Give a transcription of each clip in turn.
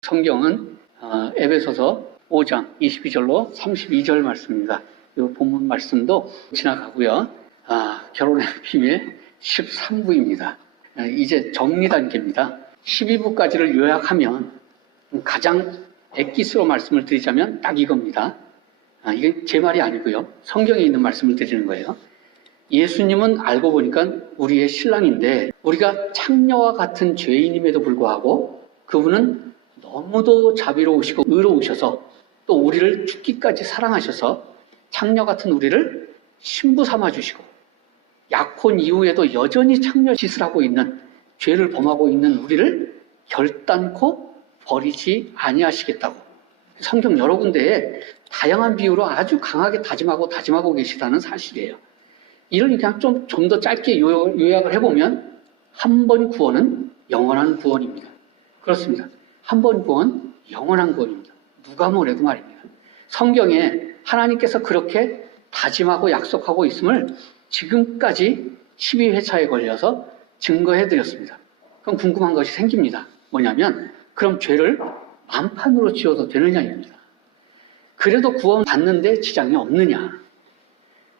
성경은 에베소서 5장 22절로 32절 말씀입니다. 이 본문 말씀도 지나가고요. 결혼의 비밀 13부입니다. 이제 정리 단계입니다. 12부까지를 요약하면 가장 엑기스로 말씀을 드리자면 딱 이겁니다. 이게 제 말이 아니고요. 성경에 있는 말씀을 드리는 거예요. 예수님은 알고 보니까 우리의 신랑인데 우리가 창녀와 같은 죄인임에도 불구하고 그분은 너무도 자비로우시고 의로우셔서 또 우리를 죽기까지 사랑하셔서 창녀 같은 우리를 신부 삼아주시고 약혼 이후에도 여전히 창녀 짓을 하고 있는, 죄를 범하고 있는 우리를 결단코 버리지 아니하시겠다고 성경 여러 군데에 다양한 비유로 아주 강하게 다짐하고 계시다는 사실이에요. 이를 그냥 좀 더 짧게 요약을 해보면 한 번 구원은 영원한 구원입니다. 그렇습니다. 한 번 구원, 영원한 구원입니다. 누가 뭐래도 말입니다. 성경에 하나님께서 그렇게 다짐하고 약속하고 있음을 지금까지 12회차에 걸려서 증거해드렸습니다. 그럼 궁금한 것이 생깁니다. 뭐냐면 그럼 죄를 만판으로 지어도 되느냐입니다. 그래도 구원 받는데 지장이 없느냐.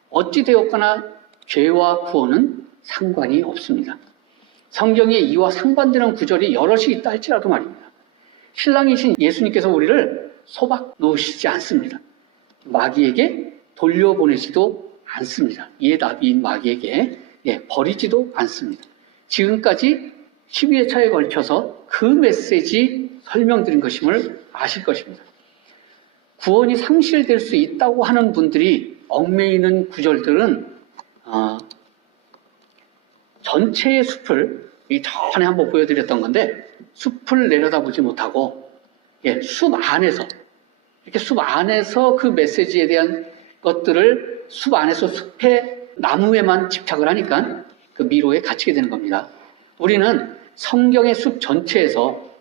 어찌 되었거나 죄와 구원은 상관이 없습니다. 성경에 이와 상반되는 구절이 여럿이 있다 할지라도 말입니다. 신랑이신 예수님께서 우리를 소박 놓으시지 않습니다. 마귀에게 돌려보내지도 않습니다. 이에 나비인 마귀에게 버리지도 않습니다. 지금까지 12회차에 걸쳐서 그 메시지 설명드린 것임을 아실 것입니다. 구원이 상실될 수 있다고 하는 분들이 얽매이는 구절들은 전체의 숲을 전에 한번 보여드렸던 건데 숲을 내려다보지 못하고 숲 안에서 이렇게 숲 안에서 그 메시지에 대한 것들을 숲 안에서 숲의 나무에만 집착을 하니까 그 미로에 갇히게 되는 겁니다. 우리는 성경의 숲 전체에서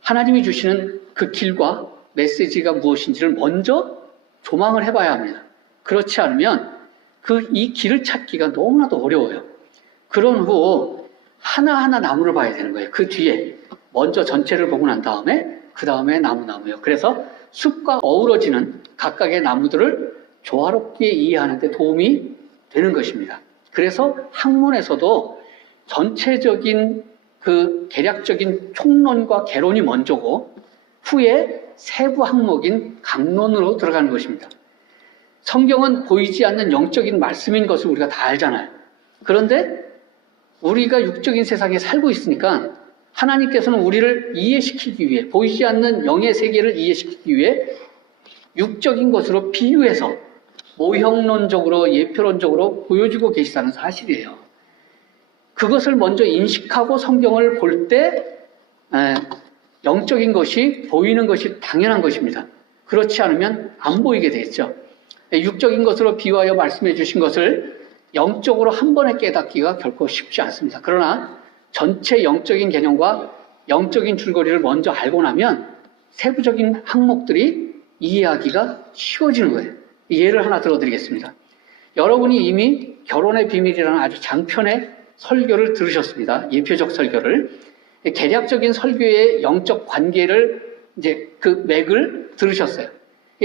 하나님이 주시는 그 길과 메시지가 무엇인지를 먼저 조망을 해봐야 합니다. 그렇지 않으면 이 길을 찾기가 너무나도 어려워요. 그런 후 하나하나 나무를 봐야 되는 거예요. 그 뒤에 먼저 전체를 보고 난 다음에 그 다음에 나무요. 그래서 숲과 어우러지는 각각의 나무들을 조화롭게 이해하는 데 도움이 되는 것입니다. 그래서 학문에서도 전체적인 그 개략적인 총론과 개론이 먼저고 후에 세부 항목인 강론으로 들어가는 것입니다. 성경은 보이지 않는 영적인 말씀인 것을 우리가 다 알잖아요. 그런데 우리가 육적인 세상에 살고 있으니까 하나님께서는 우리를 이해시키기 위해, 보이지 않는 영의 세계를 이해시키기 위해 육적인 것으로 비유해서 모형론적으로 예표론적으로 보여주고 계시다는 사실이에요. 그것을 먼저 인식하고 성경을 볼 때 영적인 것이 보이는 것이 당연한 것입니다. 그렇지 않으면 안 보이게 되겠죠. 육적인 것으로 비유하여 말씀해 주신 것을 영적으로 한 번에 깨닫기가 결코 쉽지 않습니다. 그러나 전체 영적인 개념과 영적인 줄거리를 먼저 알고 나면 세부적인 항목들이 이해하기가 쉬워지는 거예요. 예를 하나 들어드리겠습니다. 여러분이 이미 결혼의 비밀이라는 아주 장편의 설교를 들으셨습니다. 예표적 설교를. 개략적인 설교의 영적 관계를 그 맥을 들으셨어요.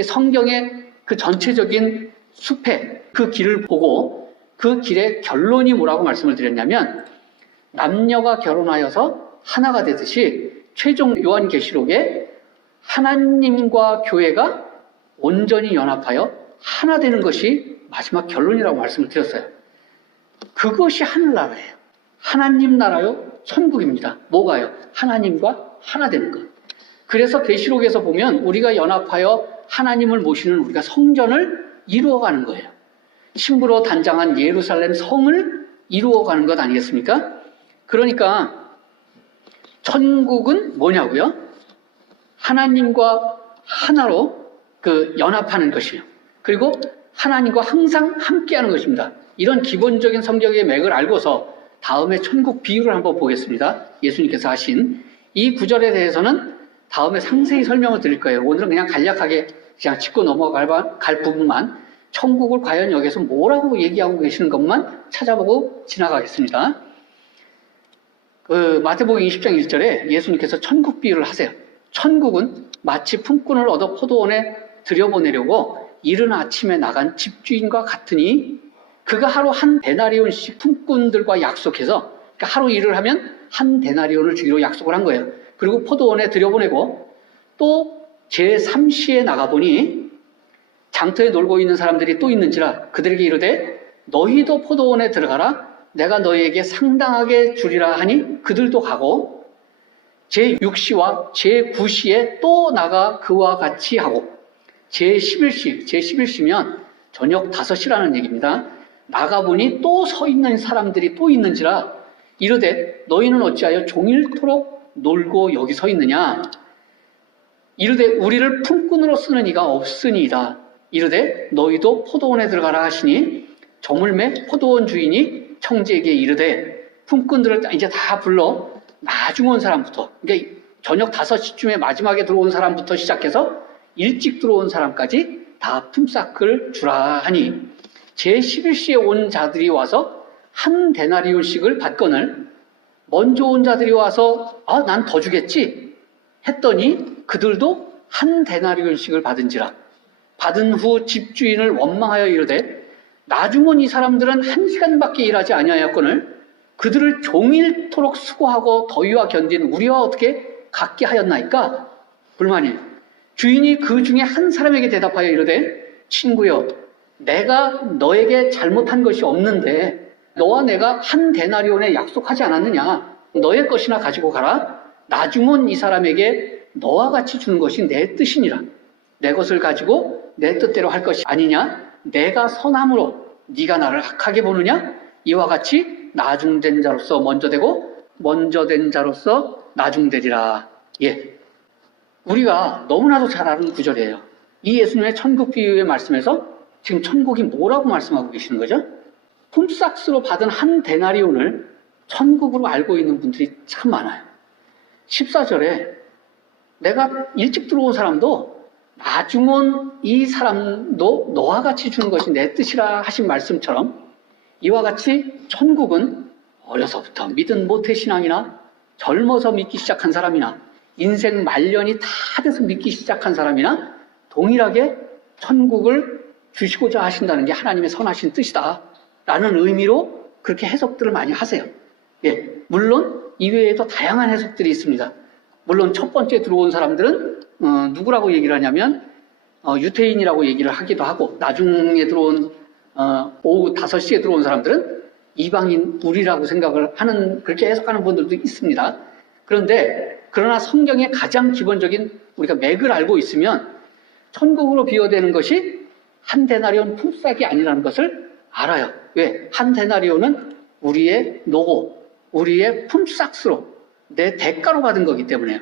성경의 그 전체적인 숲의 그 길을 보고 그 길의 결론이 뭐라고 말씀을 드렸냐면 남녀가 결혼하여서 하나가 되듯이 최종 요한계시록에 하나님과 교회가 온전히 연합하여 하나 되는 것이 마지막 결론이라고 말씀을 드렸어요. 그것이 하늘나라예요. 하나님 나라요, 천국입니다. 뭐가요? 하나님과 하나 되는 것. 그래서 계시록에서 보면 우리가 연합하여 하나님을 모시는 우리가 성전을 이루어가는 거예요. 신부로 단장한 예루살렘 성을 이루어가는 것 아니겠습니까? 그러니까 천국은 뭐냐고요? 하나님과 하나로 연합하는 것이요. 그리고 하나님과 항상 함께하는 것입니다. 이런 기본적인 성경의 맥을 알고서 다음에 천국 비유를 한번 보겠습니다. 예수님께서 하신 이 구절에 대해서는 다음에 상세히 설명을 드릴 거예요. 오늘은 그냥 간략하게 그냥 짚고 넘어갈 부분만, 천국을 과연 여기서 뭐라고 얘기하고 계시는 것만 찾아보고 지나가겠습니다. 마태복음 20장 1절에 예수님께서 천국 비유를 하세요. 천국은 마치 품꾼을 얻어 포도원에 들여보내려고 이른 아침에 나간 집주인과 같으니, 그가 하루 한 데나리온씩 품꾼들과 약속해서, 그러니까 하루 일을 하면 한 데나리온을 주기로 약속을 한 거예요. 그리고 포도원에 들여보내고 또 제3시에 나가보니 장터에 놀고 있는 사람들이 또 있는지라 그들에게 이르되 너희도 포도원에 들어가라, 내가 너희에게 상당하게 주리라 하니 그들도 가고, 제6시와 제9시에 또 나가 그와 같이 하고, 제11시면 저녁 5시라는 얘기입니다. 나가보니 또 서 있는 사람들이 또 있는지라 이르되 너희는 어찌하여 종일토록 놀고 여기 서 있느냐. 이르되 우리를 품꾼으로 쓰는 이가 없으니이다. 이르되 너희도 포도원에 들어가라 하시니, 저물매 포도원 주인이 청지에게 이르되 품꾼들을 이제 다 불러 나중 온 사람부터, 그러니까 저녁 5시쯤에 마지막에 들어온 사람부터 시작해서 일찍 들어온 사람까지 다 품삯을 주라 하니, 제11시에 온 자들이 와서 한 데나리온씩을 받거늘 먼저 온 자들이 와서 난 더 주겠지 했더니 그들도 한 데나리온씩을 받은지라. 받은 후 집주인을 원망하여 이르되 나중 온 이 사람들은 1시간밖에 일하지 아니하였거늘 그들을 종일토록 수고하고 더위와 견딘 우리와 어떻게 같게 하였나이까. 불만이에요. 주인이 그 중에 한 사람에게 대답하여 이르되 친구여, 내가 너에게 잘못한 것이 없는데 너와 내가 한 데나리온에 약속하지 않았느냐. 너의 것이나 가지고 가라. 나중 온 이 사람에게 너와 같이 주는 것이 내 뜻이니라. 내 것을 가지고 내 뜻대로 할 것이 아니냐. 내가 선함으로 네가 나를 악하게 보느냐. 이와 같이 나중된 자로서 먼저 되고 먼저 된 자로서 나중되리라. 예, 우리가 너무나도 잘 아는 구절이에요. 이 예수님의 천국 비유의 말씀에서 지금 천국이 뭐라고 말씀하고 계시는 거죠? 품삯으로 받은 한 데나리온을 천국으로 알고 있는 분들이 참 많아요. 14절에 내가 일찍 들어온 사람도 나중 온 이 사람도 너와 같이 주는 것이 내 뜻이라 하신 말씀처럼, 이와 같이 천국은 어려서부터 믿은 모태신앙이나 젊어서 믿기 시작한 사람이나 인생 말년이 다 돼서 믿기 시작한 사람이나 동일하게 천국을 주시고자 하신다는 게 하나님의 선하신 뜻이다 라는 의미로 그렇게 해석들을 많이 하세요. 예, 물론 이외에도 다양한 해석들이 있습니다. 물론 첫 번째 들어온 사람들은 누구라고 얘기를 하냐면 유태인이라고 얘기를 하기도 하고, 나중에 들어온 오후 5시에 들어온 사람들은 이방인 우리라고 생각을 하는, 그렇게 해석하는 분들도 있습니다. 그러나 성경의 가장 기본적인 우리가 맥을 알고 있으면 천국으로 비유되는 것이 한 데나리온 품삯이 아니라는 것을 알아요. 왜? 한 데나리온은 우리의 노고, 우리의 품삯으로 내 대가로 받은 거기 때문에요.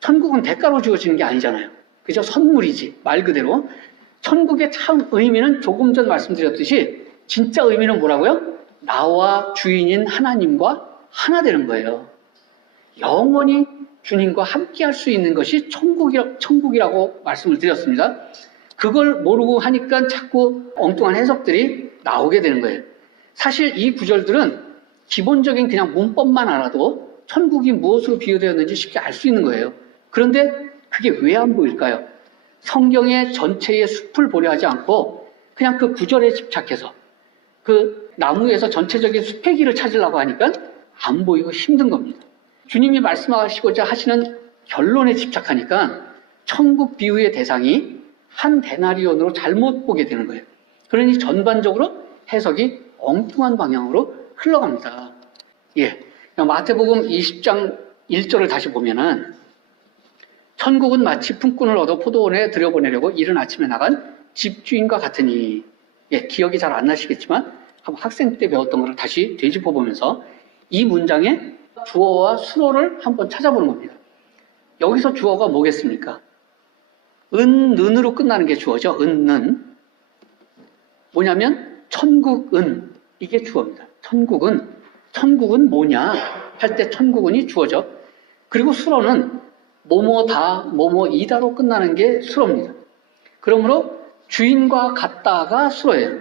천국은 대가로 주어지는 게 아니잖아요. 그죠? 선물이지. 말 그대로. 천국의 참 의미는 조금 전 말씀드렸듯이 진짜 의미는 뭐라고요? 나와 주인인 하나님과 하나 되는 거예요. 영원히 주님과 함께 할 수 있는 것이 천국이라고 말씀을 드렸습니다. 그걸 모르고 하니까 자꾸 엉뚱한 해석들이 나오게 되는 거예요. 사실 이 구절들은 기본적인 그냥 문법만 알아도 천국이 무엇으로 비유되었는지 쉽게 알 수 있는 거예요. 그런데 그게 왜 안 보일까요? 성경의 전체의 숲을 보려 하지 않고 그냥 그 구절에 집착해서 그 나무에서 전체적인 숲의 길을 찾으려고 하니까 안 보이고 힘든 겁니다. 주님이 말씀하시고자 하시는 결론에 집착하니까 천국 비유의 대상이 한 데나리온으로 잘못 보게 되는 거예요. 그러니 전반적으로 해석이 엉뚱한 방향으로 흘러갑니다. 예, 마태복음 20장 1절을 다시 보면은 천국은 마치 품꾼을 얻어 포도원에 들여보내려고 이른 아침에 나간 집주인과 같으니, 예, 기억이 잘 안 나시겠지만 한번 학생 때 배웠던 것을 다시 되짚어 보면서 이 문장의 주어와 수어를 한번 찾아보는 겁니다. 여기서 주어가 뭐겠습니까? 은으로 끝나는 게 주어죠. 은. 뭐냐면 천국은, 이게 주어입니다. 천국은 뭐냐 할 때 천국은이 주어져. 그리고 수로는 뭐뭐다, 뭐뭐이다로 끝나는 게 수로입니다. 그러므로 주인과 같다가 수로예요.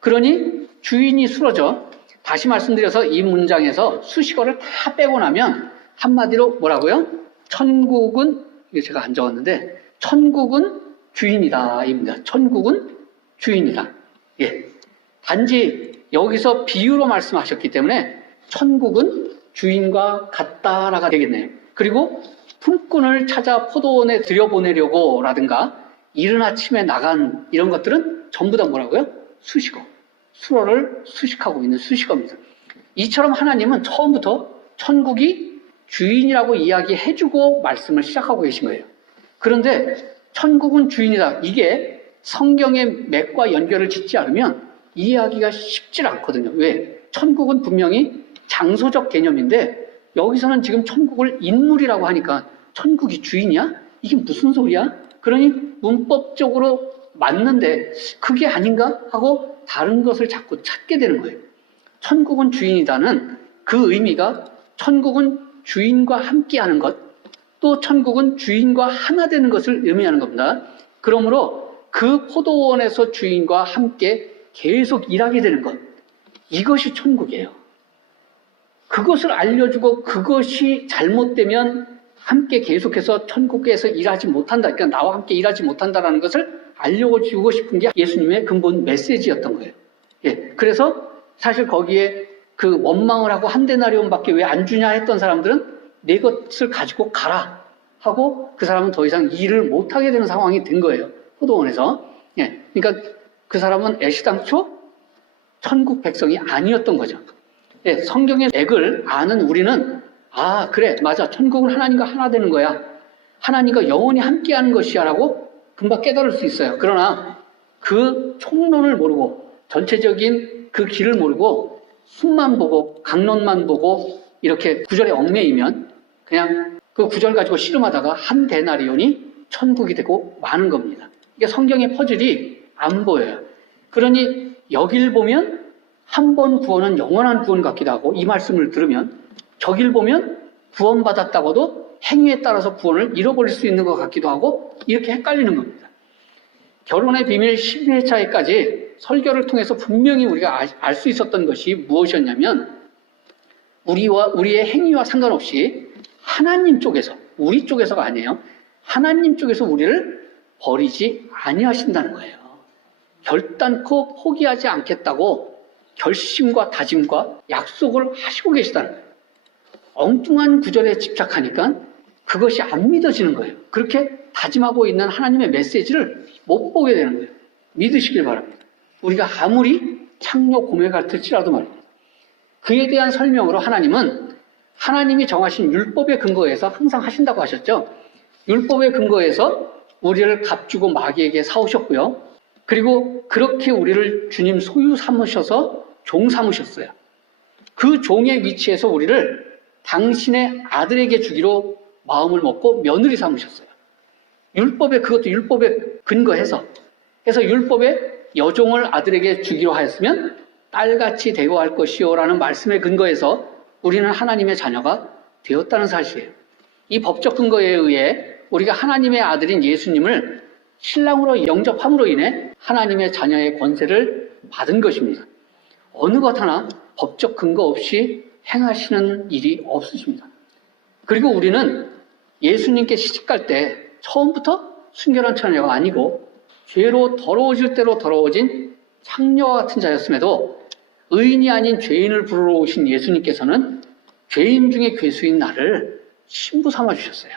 그러니 주인이 수로죠. 다시 말씀드려서 이 문장에서 수식어를 다 빼고 나면 한마디로 뭐라고요? 천국은, 이게 제가 안 적었는데, 천국은 주인이다. 입니다. 천국은 주인이다. 예. 단지 여기서 비유로 말씀하셨기 때문에 천국은 주인과 같다라가 되겠네요. 그리고 품꾼을 찾아 포도원에 들여보내려고 라든가 이른 아침에 나간 이런 것들은 전부 다 뭐라고요? 수식어. 수로를 수식하고 있는 수식어입니다. 이처럼 하나님은 처음부터 천국이 주인이라고 이야기해주고 말씀을 시작하고 계신 거예요. 그런데 천국은 주인이다. 이게 성경의 맥과 연결을 짓지 않으면 이해하기가 쉽지 않거든요. 왜? 천국은 분명히 장소적 개념인데 여기서는 지금 천국을 인물이라고 하니까 천국이 주인이야? 이게 무슨 소리야? 그러니 문법적으로 맞는데 그게 아닌가? 하고 다른 것을 자꾸 찾게 되는 거예요. 천국은 주인이다는 그 의미가 천국은 주인과 함께하는 것, 또 천국은 주인과 하나 되는 것을 의미하는 겁니다. 그러므로 그 포도원에서 주인과 함께 계속 일하게 되는 것, 이것이 천국이에요. 그것을 알려주고 그것이 잘못되면 함께 계속해서 천국에서 일하지 못한다. 그러니까 나와 함께 일하지 못한다라는 것을 알려주고 싶은 게 예수님의 근본 메시지였던 거예요. 예. 그래서 사실 거기에 그 원망을 하고 한 데나리온밖에 왜 안 주냐 했던 사람들은 내 것을 가지고 가라 하고 그 사람은 더 이상 일을 못하게 되는 상황이 된 거예요. 포도원에서. 예. 그러니까 그 사람은 애시당초 천국 백성이 아니었던 거죠. 예. 성경의 맥을 아는 우리는 아, 그래, 맞아. 천국은 하나님과 하나 되는 거야. 하나님과 영원히 함께하는 것이야 라고 금방 깨달을 수 있어요. 그러나 그 총론을 모르고 전체적인 그 길을 모르고 숲만 보고 강론만 보고 이렇게 구절에 얽매이면 그냥 그 구절 가지고 씨름하다가 한 데나리온이 천국이 되고 마는 겁니다. 이게 성경의 퍼즐이 안 보여요. 그러니 여길 보면 한 번 구원은 영원한 구원 같기도 하고 이 말씀을 들으면 저길 보면 구원받았다고도 행위에 따라서 구원을 잃어버릴 수 있는 것 같기도 하고 이렇게 헷갈리는 겁니다. 결혼의 비밀 12회차에까지 설교를 통해서 분명히 우리가 알 수 있었던 것이 무엇이었냐면 우리의 행위와 상관없이 하나님 쪽에서, 우리 쪽에서가 아니에요. 하나님 쪽에서 우리를 버리지 아니하신다는 거예요. 결단코 포기하지 않겠다고 결심과 다짐과 약속을 하시고 계시다는 거예요. 엉뚱한 구절에 집착하니까 그것이 안 믿어지는 거예요. 그렇게 다짐하고 있는 하나님의 메시지를 못 보게 되는 거예요. 믿으시길 바랍니다. 우리가 아무리 창녀 고매 같을지라도 말입니다. 그에 대한 설명으로 하나님은 하나님이 정하신 율법의 근거에서 항상 하신다고 하셨죠. 율법의 근거에서 우리를 값주고 마귀에게 사오셨고요. 그리고 그렇게 우리를 주님 소유 삼으셔서 종 삼으셨어요. 그 종의 위치에서 우리를 당신의 아들에게 주기로 마음을 먹고 며느리 삼으셨어요. 율법에 그것도 율법에 근거해서 율법에 여종을 아들에게 주기로 하였으면 딸같이 대우할 것이요 라는 말씀에 근거해서 우리는 하나님의 자녀가 되었다는 사실이에요. 이 법적 근거에 의해 우리가 하나님의 아들인 예수님을 신랑으로 영접함으로 인해 하나님의 자녀의 권세를 받은 것입니다. 어느 것 하나 법적 근거 없이 행하시는 일이 없으십니다. 그리고 우리는 예수님께 시집갈 때 처음부터 순결한 처녀가 아니고 죄로 더러워질 대로 더러워진 창녀와 같은 자였음에도 의인이 아닌 죄인을 부르러 오신 예수님께서는 죄인 중에 괴수인 나를 신부 삼아주셨어요.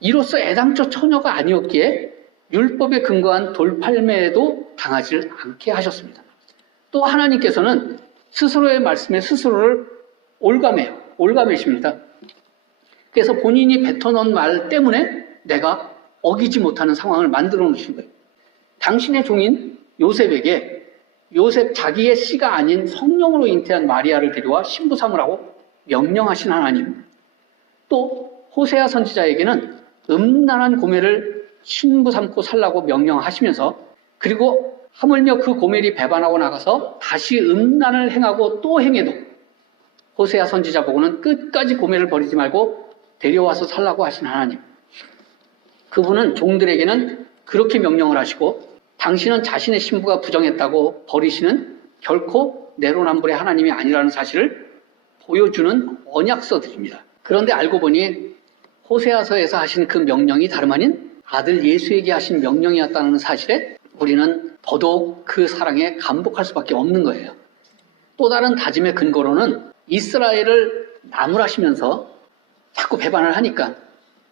이로써 애당초 처녀가 아니었기에 율법에 근거한 돌팔매에도 당하지 않게 하셨습니다. 또 하나님께서는 스스로의 말씀에 스스로를 올가매십니다. 그래서 본인이 뱉어놓은 말 때문에 내가 어기지 못하는 상황을 만들어 놓으신 거예요. 당신의 종인 요셉에게 요셉 자기의 씨가 아닌 성령으로 잉태한 마리아를 데려와 신부 삼으라고 명령하신 하나님. 또 호세아 선지자에게는 음란한 고멜을 신부 삼고 살라고 명령하시면서 그리고 하물며 그 고멜이 배반하고 나가서 다시 음란을 행하고 또 행해도 호세아 선지자 보고는 끝까지 고매를 버리지 말고 데려와서 살라고 하신 하나님. 그분은 종들에게는 그렇게 명령을 하시고 당신은 자신의 신부가 부정했다고 버리시는 결코 내로남불의 하나님이 아니라는 사실을 보여주는 언약서들입니다. 그런데 알고 보니 호세아서에서 하신 그 명령이 다름 아닌 아들 예수에게 하신 명령이었다는 사실에 우리는 더더욱 그 사랑에 감복할 수밖에 없는 거예요. 또 다른 다짐의 근거로는 이스라엘을 나무라시면서 자꾸 배반을 하니까,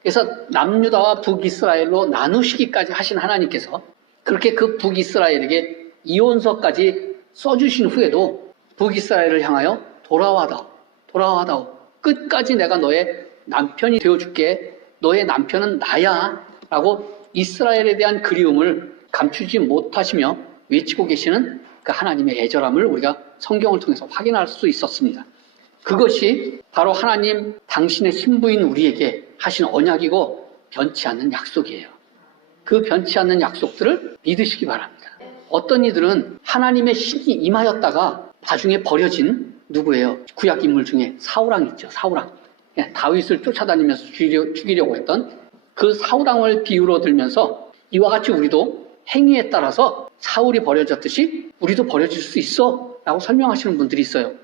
그래서 남유다와 북이스라엘로 나누시기까지 하신 하나님께서 그렇게 그 북이스라엘에게 이혼서까지 써주신 후에도 북이스라엘을 향하여 돌아와다오. 끝까지 내가 너의 남편이 되어줄게. 너의 남편은 나야. 라고 이스라엘에 대한 그리움을 감추지 못하시며 외치고 계시는 그 하나님의 애절함을 우리가 성경을 통해서 확인할 수 있었습니다. 그것이 바로 하나님 당신의 신부인 우리에게 하신 언약이고 변치 않는 약속이에요. 그 변치 않는 약속들을 믿으시기 바랍니다. 어떤 이들은 하나님의 신이 임하였다가 나중에 버려진 누구예요? 구약 인물 중에 사울왕 있죠. 사울왕. 다윗을 쫓아다니면서 죽이려고 했던 그 사울왕을 비유로 들면서 이와 같이 우리도 행위에 따라서 사울이 버려졌듯이 우리도 버려질 수 있어 라고 설명하시는 분들이 있어요.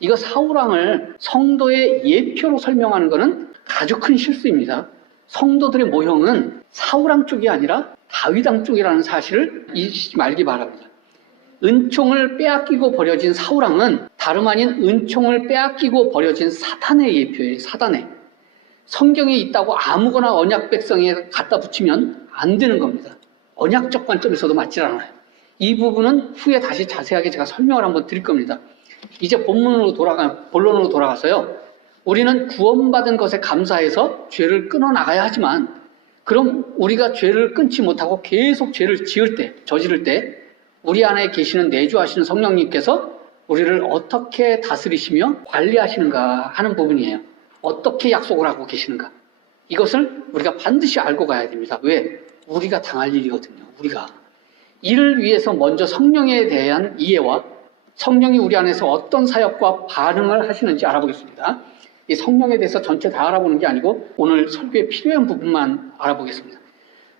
이거 사울왕을 성도의 예표로 설명하는 것은 아주 큰 실수입니다. 성도들의 모형은 사울왕 쪽이 아니라 다윗왕 쪽이라는 사실을 잊지 말기 바랍니다. 은총을 빼앗기고 버려진 사울왕은 다름 아닌 은총을 빼앗기고 버려진 사단의 예표예요. 사단의. 성경에 있다고 아무거나 언약 백성에 갖다 붙이면 안 되는 겁니다. 언약적 관점에서도 맞질 않아요. 이 부분은 후에 다시 자세하게 제가 설명을 한번 드릴 겁니다. 이제 본론으로 돌아가서요. 우리는 구원받은 것에 감사해서 죄를 끊어나가야 하지만, 그럼 우리가 죄를 끊지 못하고 계속 죄를 저지를 때 우리 안에 계시는 내주하시는 성령님께서 우리를 어떻게 다스리시며 관리하시는가 하는 부분이에요. 어떻게 약속을 하고 계시는가. 이것을 우리가 반드시 알고 가야 됩니다. 왜? 우리가 당할 일이거든요. 우리가. 이를 위해서 먼저 성령에 대한 이해와 성령이 우리 안에서 어떤 사역과 반응을 하시는지 알아보겠습니다. 이 성령에 대해서 전체 다 알아보는 게 아니고 오늘 설교에 필요한 부분만 알아보겠습니다.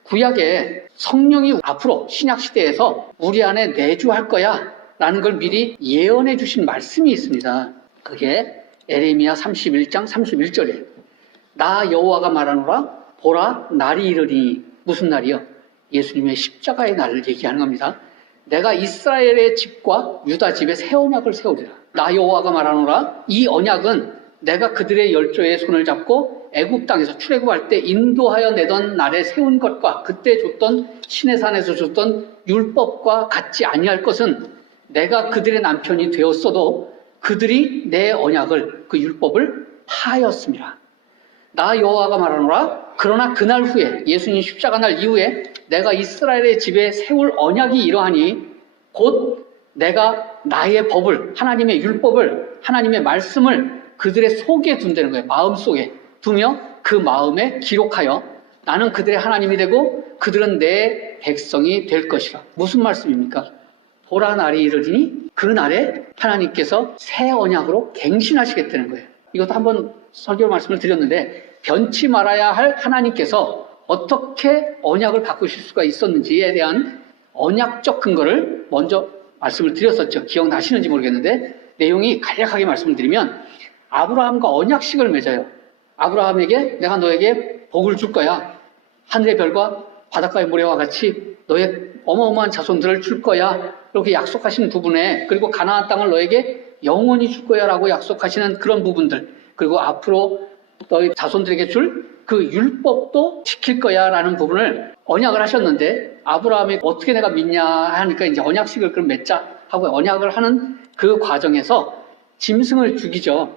구약에 성령이 앞으로 신약시대에서 우리 안에 내주할 거야 라는 걸 미리 예언해 주신 말씀이 있습니다. 그게 에레미야 31장 31절이에요. 나 여호와가 말하노라 보라 날이 이르리니. 무슨 날이요? 예수님의 십자가의 날을 얘기하는 겁니다. 내가 이스라엘의 집과 유다 집에 새 언약을 세우리라. 나 여호와가 말하노라 이 언약은 내가 그들의 열조의 손을 잡고 애굽 땅에서 출애굽할 때 인도하여 내던 날에 세운 것과 그때 줬던 시내산에서 줬던 율법과 같지 아니할 것은 내가 그들의 남편이 되었어도 그들이 내 언약을 그 율법을 파하였습니다. 나 여호와가 말하노라 그러나 그날 후에 예수님 십자가 날 이후에 내가 이스라엘의 집에 세울 언약이 이러하니 곧 내가 나의 법을 하나님의 율법을 하나님의 말씀을 그들의 속에 둔다는 거예요. 마음속에 두며 그 마음에 기록하여 나는 그들의 하나님이 되고 그들은 내 백성이 될 것이라. 무슨 말씀입니까? 보라 날이 이르리니 그 날에 하나님께서 새 언약으로 갱신하시겠다는 거예요. 이것도 한번 설교 말씀을 드렸는데 변치 말아야 할 하나님께서 어떻게 언약을 바꾸실 수가 있었는지에 대한 언약적 근거를 먼저 말씀을 드렸었죠. 기억나시는지 모르겠는데 내용이 간략하게 말씀을 드리면 아브라함과 언약식을 맺어요. 아브라함에게 내가 너에게 복을 줄 거야. 하늘의 별과 바닷가의 모래와 같이 너의 어마어마한 자손들을 줄 거야. 이렇게 약속하시는 부분에 그리고 가나안 땅을 너에게 영원히 줄 거야 라고 약속하시는 그런 부분들 그리고 앞으로 너희 자손들에게 줄 그 율법도 지킬 거야 라는 부분을 언약을 하셨는데 아브라함이 어떻게 내가 믿냐 하니까 이제 언약식을 그럼 맺자 하고 언약을 하는 그 과정에서 짐승을 죽이죠.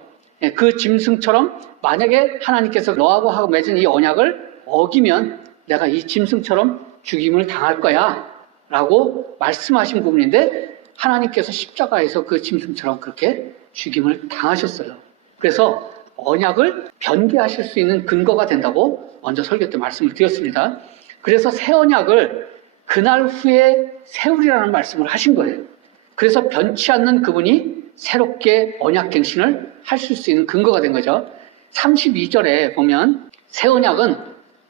그 짐승처럼 만약에 하나님께서 너하고 하고 맺은 이 언약을 어기면 내가 이 짐승처럼 죽임을 당할 거야 라고 말씀하신 부분인데 하나님께서 십자가에서 그 짐승처럼 그렇게 죽임을 당하셨어요. 그래서 언약을 변개하실 수 있는 근거가 된다고 먼저 설교 때 말씀을 드렸습니다. 그래서 새 언약을 그날 후에 세우리라는 말씀을 하신 거예요. 그래서 변치 않는 그분이 새롭게 언약갱신을 하실 수 있는 근거가 된 거죠. 32절에 보면 새 언약은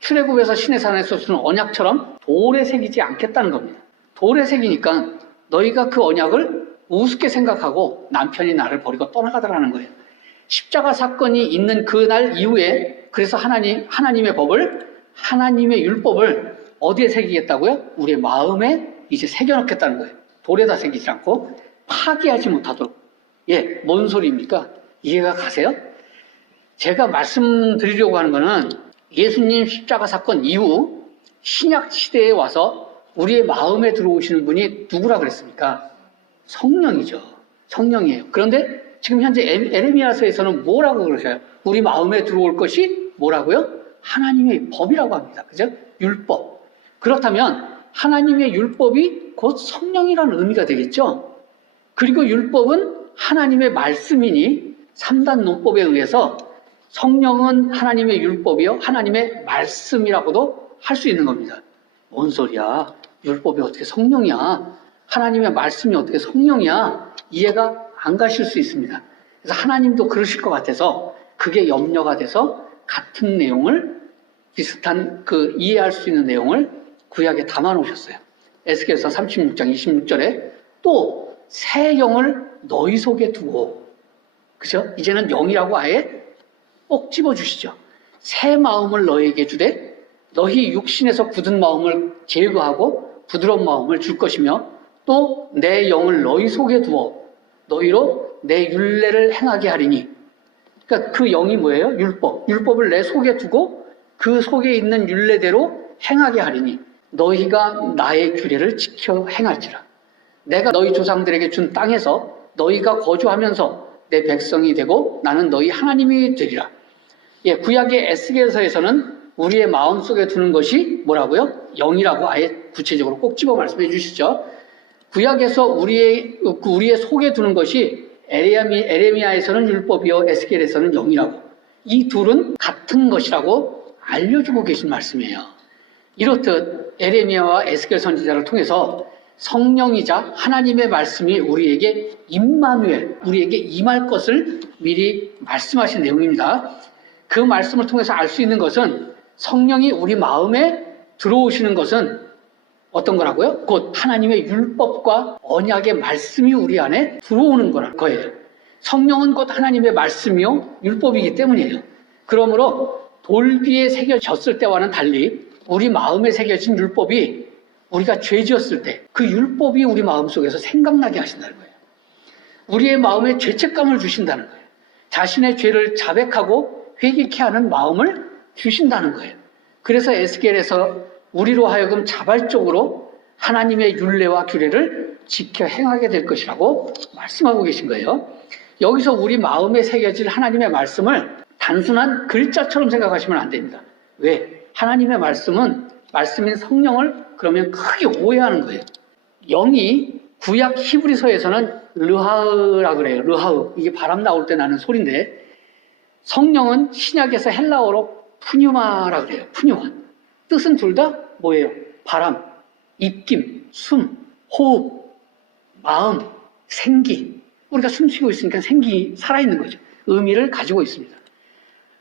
출애굽에서 시내산에서 주는 언약처럼 돌에 새기지 않겠다는 겁니다. 돌에 새기니까 너희가 그 언약을 우습게 생각하고 남편이 나를 버리고 떠나가더라는 거예요. 십자가 사건이 있는 그날 이후에 그래서 하나님의 법을, 하나님의 율법을 어디에 새기겠다고요? 우리의 마음에 이제 새겨놓겠다는 거예요. 돌에다 새기지 않고 파괴하지 못하도록. 예, 뭔 소리입니까? 이해가 가세요? 제가 말씀드리려고 하는 거는 예수님 십자가 사건 이후 신약 시대에 와서 우리의 마음에 들어오시는 분이 누구라 그랬습니까? 성령이죠. 성령이에요. 그런데 지금 현재 에레미야서에서는 뭐라고 그러셔요? 우리 마음에 들어올 것이 뭐라고요? 하나님의 법이라고 합니다. 그죠? 율법. 그렇다면 하나님의 율법이 곧 성령이라는 의미가 되겠죠? 그리고 율법은 하나님의 말씀이니 3단 논법에 의해서 성령은 하나님의 율법이요, 하나님의 말씀이라고도 할 수 있는 겁니다. 뭔 소리야? 율법이 어떻게 성령이야? 하나님의 말씀이 어떻게 성령이야? 이해가 안 가실 수 있습니다. 그래서 하나님도 그러실 것 같아서 그게 염려가 돼서 같은 내용을 비슷한 이해할 수 있는 내용을 구약에 담아 놓으셨어요. 에스겔서 36장 26절에 또 새 영을 너희 속에 두고, 그죠? 이제는 영이라고 아예 꼭 집어주시죠. 새 마음을 너희에게 주되 너희 육신에서 굳은 마음을 제거하고 부드러운 마음을 줄 것이며 또 내 영을 너희 속에 두어 너희로 내 율례를 행하게 하리니. 그러니까 그 영이 뭐예요? 율법. 율법을 내 속에 두고 그 속에 있는 율례대로 행하게 하리니 너희가 나의 규례를 지켜 행할지라. 내가 너희 조상들에게 준 땅에서 너희가 거주하면서 내 백성이 되고 나는 너희 하나님이 되리라. 예, 구약의 에스겔서에서는 우리의 마음속에 두는 것이 뭐라고요? 영이라고 아예 구체적으로 꼭 집어 말씀해 주시죠. 구약에서 우리의 속에 두는 것이 에레미야에서는 율법이요, 에스겔에서는 영이라고. 이 둘은 같은 것이라고 알려주고 계신 말씀이에요. 이렇듯 에레미야와 에스겔 선지자를 통해서 성령이자 하나님의 말씀이 우리에게 임마누엘, 우리에게 임할 것을 미리 말씀하신 내용입니다. 그 말씀을 통해서 알 수 있는 것은 성령이 우리 마음에 들어오시는 것은 어떤 거라고요? 곧 하나님의 율법과 언약의 말씀이 우리 안에 들어오는 거예요. 성령은 곧 하나님의 말씀이요 율법이기 때문이에요. 그러므로 돌비에 새겨졌을 때와는 달리 우리 마음에 새겨진 율법이 우리가 죄 지었을 때 그 율법이 우리 마음속에서 생각나게 하신다는 거예요. 우리의 마음에 죄책감을 주신다는 거예요. 자신의 죄를 자백하고 회개케 하는 마음을 주신다는 거예요. 그래서 에스겔에서 우리로 하여금 자발적으로 하나님의 율례와 규례를 지켜 행하게 될 것이라고 말씀하고 계신 거예요. 여기서 우리 마음에 새겨질 하나님의 말씀을 단순한 글자처럼 생각하시면 안 됩니다. 왜? 하나님의 말씀인 성령을 그러면 크게 오해하는 거예요. 영이 구약 히브리서에서는 르하으라 그래요. 르하으. 이게 바람 나올 때 나는 소리인데 성령은 신약에서 헬라어로 푸뉴마라 그래요. 푸뉴마. 뜻은 둘 다 뭐예요? 바람, 입김, 숨, 호흡, 마음, 생기. 우리가 숨 쉬고 있으니까 생기 살아있는 거죠. 의미를 가지고 있습니다.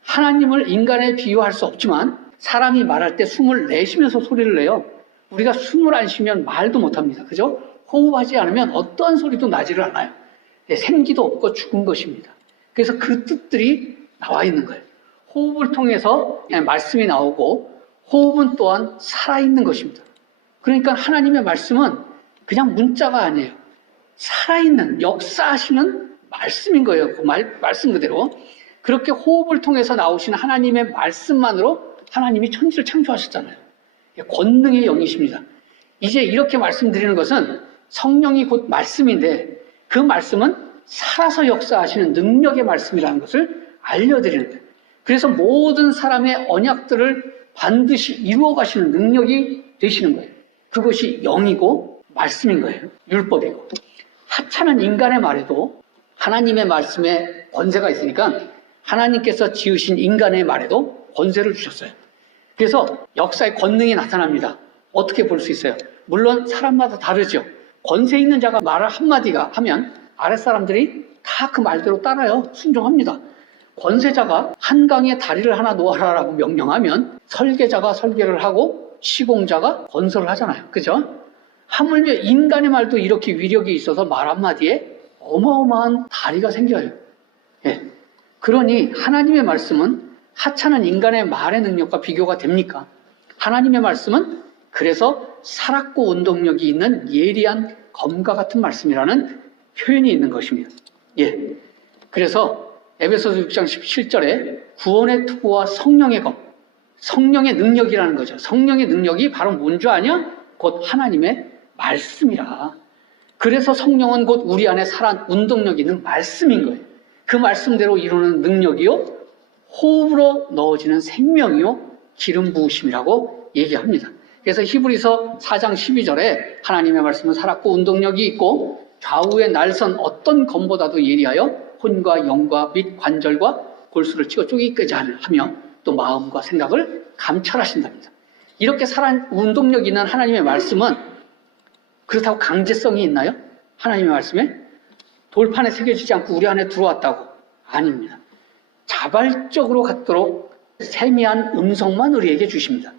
하나님을 인간에 비유할 수 없지만 사람이 말할 때 숨을 내쉬면서 소리를 내요. 우리가 숨을 안 쉬면 말도 못합니다. 그죠? 호흡하지 않으면 어떠한 소리도 나지를 않아요. 생기도 없고 죽은 것입니다. 그래서 그 뜻들이 나와 있는 거예요. 호흡을 통해서 말씀이 나오고 호흡은 또한 살아있는 것입니다. 그러니까 하나님의 말씀은 그냥 문자가 아니에요. 살아있는, 역사하시는 말씀인 거예요. 그 말씀 그대로. 그렇게 호흡을 통해서 나오신 하나님의 말씀만으로 하나님이 천지를 창조하셨잖아요. 권능의 영이십니다. 이제 이렇게 말씀드리는 것은 성령이 곧 말씀인데 그 말씀은 살아서 역사하시는 능력의 말씀이라는 것을 알려드리는 거예요. 그래서 모든 사람의 언약들을 반드시 이루어 가시는 능력이 되시는 거예요. 그것이 영이고 말씀인 거예요. 율법이고. 하찮은 인간의 말에도 하나님의 말씀에 권세가 있으니까 하나님께서 지으신 인간의 말에도 권세를 주셨어요. 그래서 역사의 권능이 나타납니다. 어떻게 볼 수 있어요? 물론 사람마다 다르죠. 권세 있는 자가 말을 한마디가 하면 아랫사람들이 다 그 말대로 따라요. 순종합니다. 권세자가 한강에 다리를 하나 놓아라라고 명령하면 설계자가 설계를 하고 시공자가 건설을 하잖아요. 그죠? 하물며 인간의 말도 이렇게 위력이 있어서 말 한마디에 어마어마한 다리가 생겨요. 예. 그러니 하나님의 말씀은 하찮은 인간의 말의 능력과 비교가 됩니까? 하나님의 말씀은 그래서 살았고 운동력이 있는 예리한 검과 같은 말씀이라는 표현이 있는 것입니다. 예. 그래서 에베소서 6장 17절에 구원의 투구와 성령의 검, 성령의 능력이라는 거죠. 성령의 능력이 바로 뭔 줄 아냐? 곧 하나님의 말씀이라. 그래서 성령은 곧 우리 안에 살아 운동력 있는 말씀인 거예요. 그 말씀대로 이루는 능력이요, 호흡으로 넣어지는 생명이요, 기름 부으심이라고 얘기합니다. 그래서 히브리서 4장 12절에 하나님의 말씀은 살았고 운동력이 있고 좌우의 날선 어떤 검보다도 예리하여 혼과 영과 및 관절과 골수를 찍어 쪼개기까지 하며 또 마음과 생각을 감찰하신답니다. 이렇게 살아 운동력 있는 하나님의 말씀은 그렇다고 강제성이 있나요? 하나님의 말씀에? 돌판에 새겨지지 않고 우리 안에 들어왔다고? 아닙니다. 자발적으로 갖도록 세미한 음성만 우리에게 주십니다.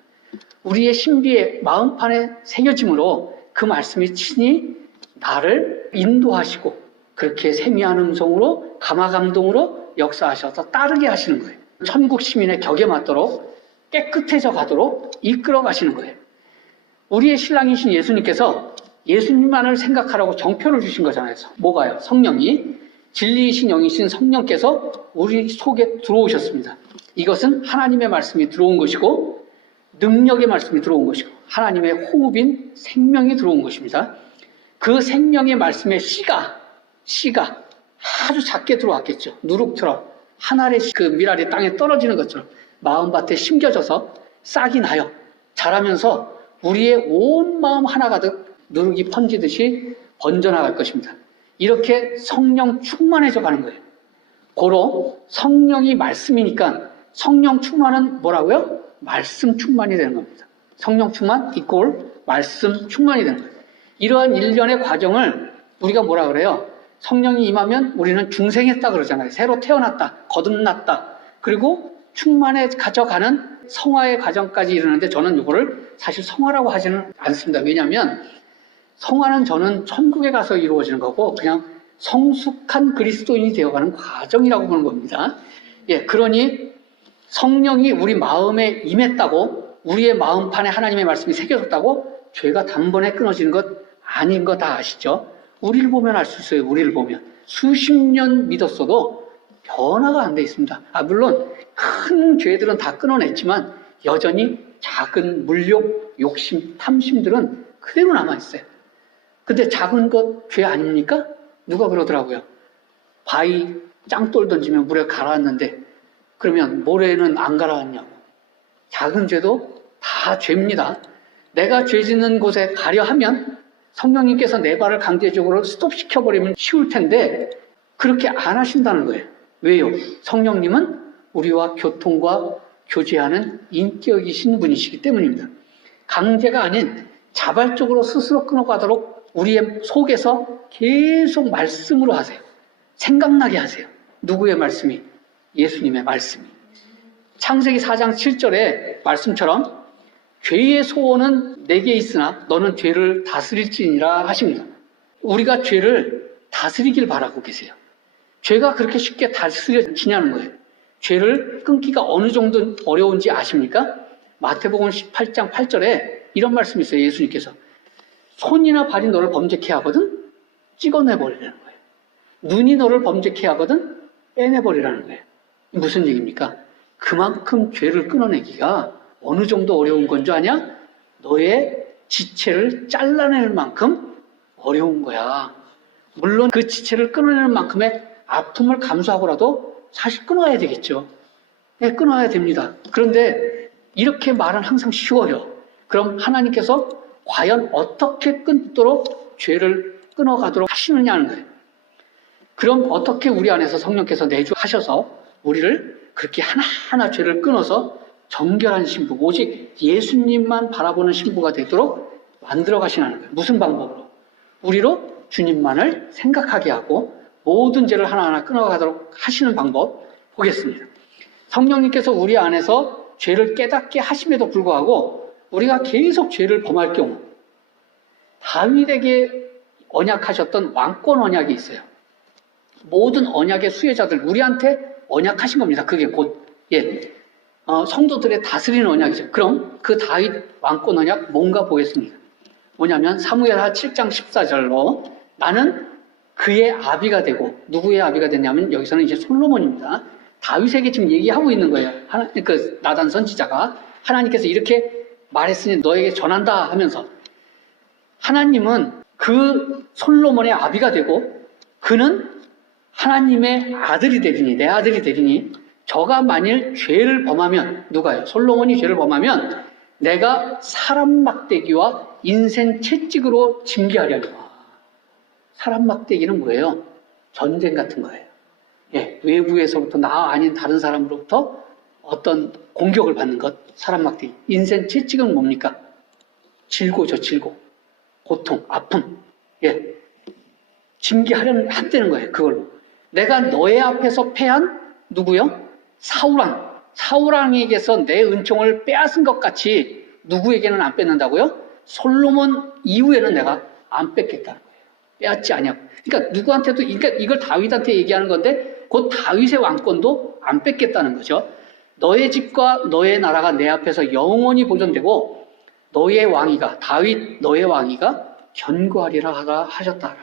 우리의 신비의 마음판에 새겨짐으로 그 말씀이 친히 나를 인도하시고 그렇게 세미한 음성으로 감화감동으로 역사하셔서 따르게 하시는 거예요. 천국 시민의 격에 맞도록 깨끗해져 가도록 이끌어 가시는 거예요. 우리의 신랑이신 예수님께서 예수님만을 생각하라고 정표를 주신 거잖아요. 뭐가요? 성령이 진리이신 영이신 성령께서 우리 속에 들어오셨습니다. 이것은 하나님의 말씀이 들어온 것이고 능력의 말씀이 들어온 것이고 하나님의 호흡인 생명이 들어온 것입니다. 그 생명의 말씀의 씨가 아주 작게 들어왔겠죠. 누룩처럼 한 알의 그 밀알이 땅에 떨어지는 것처럼 마음밭에 심겨져서 싹이 나요. 자라면서 우리의 온 마음 하나 가득 누룩이 번지듯이 번져나갈 것입니다. 이렇게 성령 충만해져 가는 거예요. 고로 성령이 말씀이니까 성령 충만은 뭐라고요? 말씀 충만이 되는 겁니다. 성령 충만 이꼴 말씀 충만이 되는 거예요. 이러한 일련의 과정을 우리가 뭐라 그래요? 성령이 임하면 우리는 중생했다 그러잖아요. 새로 태어났다, 거듭났다. 그리고 충만해 가져가는 성화의 과정까지 이르는데 저는 이거를 사실 성화라고 하지는 않습니다. 왜냐하면 성화는 저는 천국에 가서 이루어지는 거고 그냥 성숙한 그리스도인이 되어가는 과정이라고 보는 겁니다. 예, 그러니 성령이 우리 마음에 임했다고 우리의 마음판에 하나님의 말씀이 새겨졌다고 죄가 단번에 끊어지는 것 아닌 거 다 아시죠? 우리를 보면 알 수 있어요. 우리를 보면 수십 년 믿었어도 변화가 안 돼 있습니다. 물론 큰 죄들은 다 끊어냈지만 여전히 작은 물욕, 욕심, 탐심들은 그대로 남아있어요. 근데 작은 것 죄 아닙니까? 누가 그러더라고요. 바위 짱돌 던지면 물에 가라앉는데 그러면 모래는 안 가라앉냐고. 작은 죄도 다 죄입니다. 내가 죄 짓는 곳에 가려 하면 성령님께서 내 발을 강제적으로 스톱시켜버리면 쉬울 텐데 그렇게 안 하신다는 거예요. 왜요? 성령님은 우리와 교통과 교제하는 인격이신 분이시기 때문입니다. 강제가 아닌 자발적으로 스스로 끊어가도록 우리의 속에서 계속 말씀으로 하세요. 생각나게 하세요. 누구의 말씀이? 예수님의 말씀이. 창세기 4장 7절의 말씀처럼 죄의 소원은 내게 있으나 너는 죄를 다스릴지니라 하십니다. 우리가 죄를 다스리길 바라고 계세요. 죄가 그렇게 쉽게 다스려지냐는 거예요. 죄를 끊기가 어느 정도 어려운지 아십니까? 마태복음 18장 8절에 이런 말씀이 있어요. 예수님께서 손이나 발이 너를 범죄케 하거든 찍어내버리라는 거예요. 눈이 너를 범죄케 하거든 빼내버리라는 거예요. 무슨 얘기입니까? 그만큼 죄를 끊어내기가 어느 정도 어려운 건 줄 아냐? 너의 지체를 잘라낼 만큼 어려운 거야. 물론 그 지체를 끊어내는 만큼의 아픔을 감수하고라도 사실 끊어야 되겠죠. 네, 끊어야 됩니다. 그런데 이렇게 말은 항상 쉬워요. 그럼 하나님께서 과연 어떻게 끊도록 죄를 끊어가도록 하시느냐는 거예요. 그럼 어떻게 우리 안에서 성령께서 내주하셔서 우리를 그렇게 하나하나 죄를 끊어서 정결한 신부, 오직 예수님만 바라보는 신부가 되도록 만들어 가시는 거예요. 무슨 방법으로? 우리로 주님만을 생각하게 하고 모든 죄를 하나하나 끊어가도록 하시는 방법 보겠습니다. 성령님께서 우리 안에서 죄를 깨닫게 하심에도 불구하고 우리가 계속 죄를 범할 경우 다윗에게 언약하셨던 왕권 언약이 있어요. 모든 언약의 수혜자들 우리한테 언약하신 겁니다. 그게 곧 성도들의 다스리는 언약이죠. 그럼 그 다윗 왕권 언약 뭔가 보겠습니다. 뭐냐면 사무엘하 7장 14절로 나는 그의 아비가 되고 누구의 아비가 됐냐면 여기서는 이제 솔로몬입니다. 다윗에게 지금 얘기하고 있는 거예요. 그 나단 선지자가 하나님께서 이렇게 말했으니 너에게 전한다 하면서 하나님은 그 솔로몬의 아비가 되고 그는 하나님의 아들이 되리니 내 아들이 되리니 저가 만일 죄를 범하면 누가요? 솔로몬이 죄를 범하면 내가 사람 막대기와 인생 채찍으로 징계하려니와. 사람 막대기는 뭐예요? 전쟁 같은 거예요. 외부에서부터 나 아닌 다른 사람으로부터 어떤 공격을 받는 것, 사람 막대기. 인생 채찍은 뭡니까? 질고죠, 질고. 고통, 아픔. 징계하려는 한다는 거예요, 그걸로. 내가 너의 앞에서 패한 누구요? 사울왕. 사울왕에게서 내 은총을 빼앗은 것 같이 누구에게는 안 뺏는다고요? 솔로몬 이후에는 내가 안 뺏겠다는 거예요. 빼앗지 아니하고. 그러니까 누구한테도, 그러니까 이걸 다윗한테 얘기하는 건데 곧 다윗의 왕권도 안 뺏겠다는 거죠. 너의 집과 너의 나라가 내 앞에서 영원히 보존되고 너의 왕위가, 다윗 너의 왕위가 견고하리라 하셨다.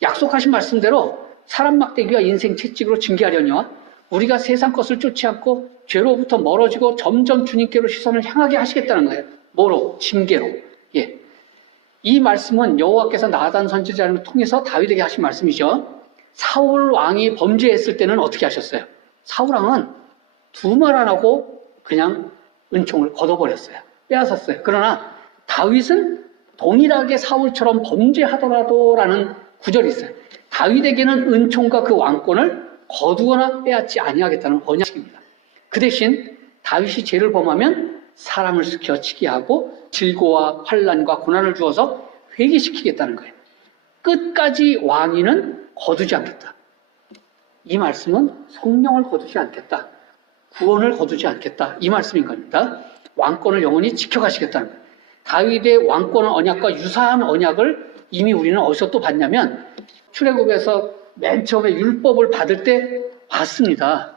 약속하신 말씀대로 사람 막대기와 인생 채찍으로 징계하려니와 우리가 세상 것을 쫓지 않고 죄로부터 멀어지고 점점 주님께로 시선을 향하게 하시겠다는 거예요. 뭐로? 징계로. 이 말씀은 여호와께서 나단 선지자를 통해서 다윗에게 하신 말씀이죠. 사울 왕이 범죄했을 때는 어떻게 하셨어요? 사울 왕은 두 말 안 하고 그냥 은총을 걷어버렸어요. 빼앗았어요. 그러나 다윗은 동일하게 사울처럼 범죄하더라도라는 구절이 있어요. 다윗에게는 은총과 그 왕권을 거두거나 빼앗지 아니하겠다는 언약입니다. 그 대신 다윗이 죄를 범하면 사람을 스켜치게 하고 질고와 환난과 고난을 주어서 회개시키겠다는 거예요. 끝까지 왕위는 거두지 않겠다. 이 말씀은 성령을 거두지 않겠다. 구원을 거두지 않겠다. 이 말씀인 겁니다. 왕권을 영원히 지켜가시겠다는 거예요. 다윗의 왕권 언약과 유사한 언약을 이미 우리는 어디서 또 봤냐면 출애굽에서 맨 처음에 율법을 받을 때 봤습니다.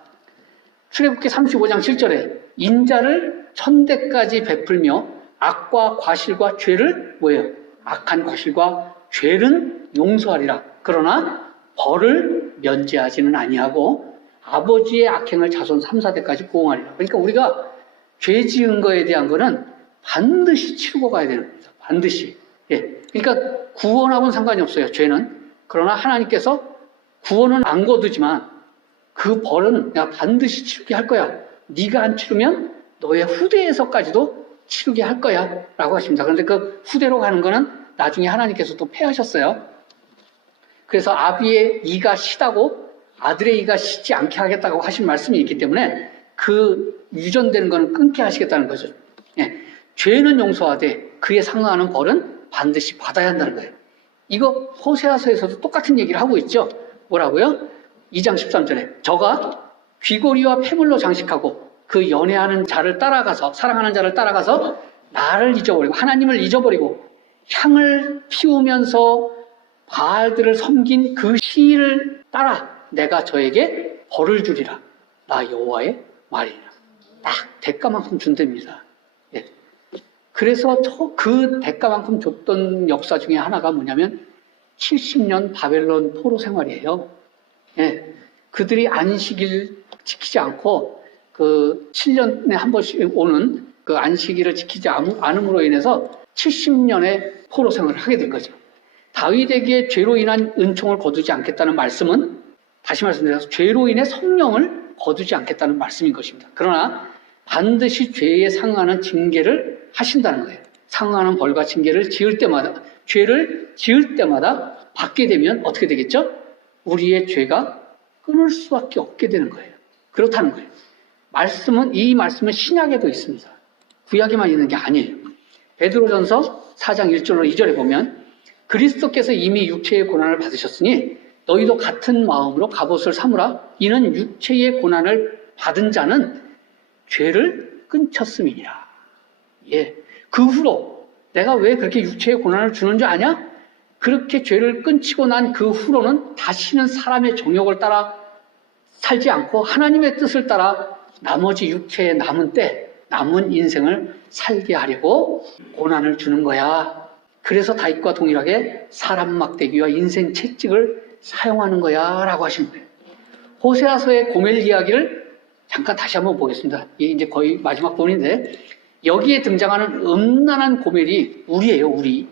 출애굽기 35장 7절에 인자를 천대까지 베풀며 악과 과실과 죄를 뭐예요? 악한 과실과 죄는 용서하리라. 그러나 벌을 면제하지는 아니하고 아버지의 악행을 자손 3, 4대까지 보응하리라. 그러니까 우리가 죄 지은 거에 대한 거는 반드시 치르고 가야 되는 겁니다. 반드시. 그러니까 구원하고는 상관이 없어요. 죄는. 그러나 하나님께서 구원은 안 거두지만 그 벌은 내가 반드시 치르게 할 거야. 네가 안 치르면 너의 후대에서까지도 치르게 할 거야 라고 하십니다. 그런데 그 후대로 가는 거는 나중에 하나님께서 또 패하셨어요. 그래서 아비의 이가 시다고 아들의 이가 시지 않게 하겠다고 하신 말씀이 있기 때문에 그 유전되는 거는 끊게 하시겠다는 거죠. 죄는 용서하되 그에 상응하는 벌은 반드시 받아야 한다는 거예요. 이거 호세아서에서도 똑같은 얘기를 하고 있죠. 뭐라고요? 2장 13절에 저가 귀고리와 폐물로 장식하고 그 연애하는 자를 따라가서 사랑하는 자를 따라가서 나를 잊어버리고 하나님을 잊어버리고 향을 피우면서 바알들을 섬긴 그 시를 따라 내가 저에게 벌을 주리라. 나 여호와의 말이라. 딱 대가만큼 준답니다. 그래서 그 대가만큼 줬던 역사 중에 하나가 뭐냐면 70년 바벨론 포로 생활이에요. 그들이 안식일 지키지 않고 그 7년에 한 번씩 오는 그 안식일을 지키지 않음으로 인해서 70년의 포로 생활을 하게 된 거죠. 다윗에게 죄로 인한 은총을 거두지 않겠다는 말씀은 다시 말씀드려서 죄로 인해 성령을 거두지 않겠다는 말씀인 것입니다. 그러나 반드시 죄에 상응하는 징계를 하신다는 거예요. 상응하는 벌과 징계를 지을 때마다 죄를 지을 때마다 받게 되면 어떻게 되겠죠? 우리의 죄가 끊을 수밖에 없게 되는 거예요. 그렇다는 거예요. 이 말씀은 신약에도 있습니다. 구약에만 있는 게 아니에요. 베드로전서 4장 1절로 2절에 보면 그리스도께서 이미 육체의 고난을 받으셨으니 너희도 같은 마음으로 갑옷을 삼으라. 이는 육체의 고난을 받은 자는 죄를 끊쳤음이니라. 예. 그 후로 내가 왜 그렇게 육체의 고난을 주는 줄 아냐? 그렇게 죄를 끊치고 난 그 후로는 다시는 사람의 정욕을 따라 살지 않고 하나님의 뜻을 따라 나머지 육체에 남은 인생을 살게 하려고 고난을 주는 거야. 그래서 다윗과 동일하게 사람 막대기와 인생 채찍을 사용하는 거야 라고 하신 거예요. 호세아서의 고멜 이야기를 잠깐 다시 한번 보겠습니다. 이게 이제 거의 마지막 부분인데, 여기에 등장하는 음란한 고멜이 우리예요, 우리.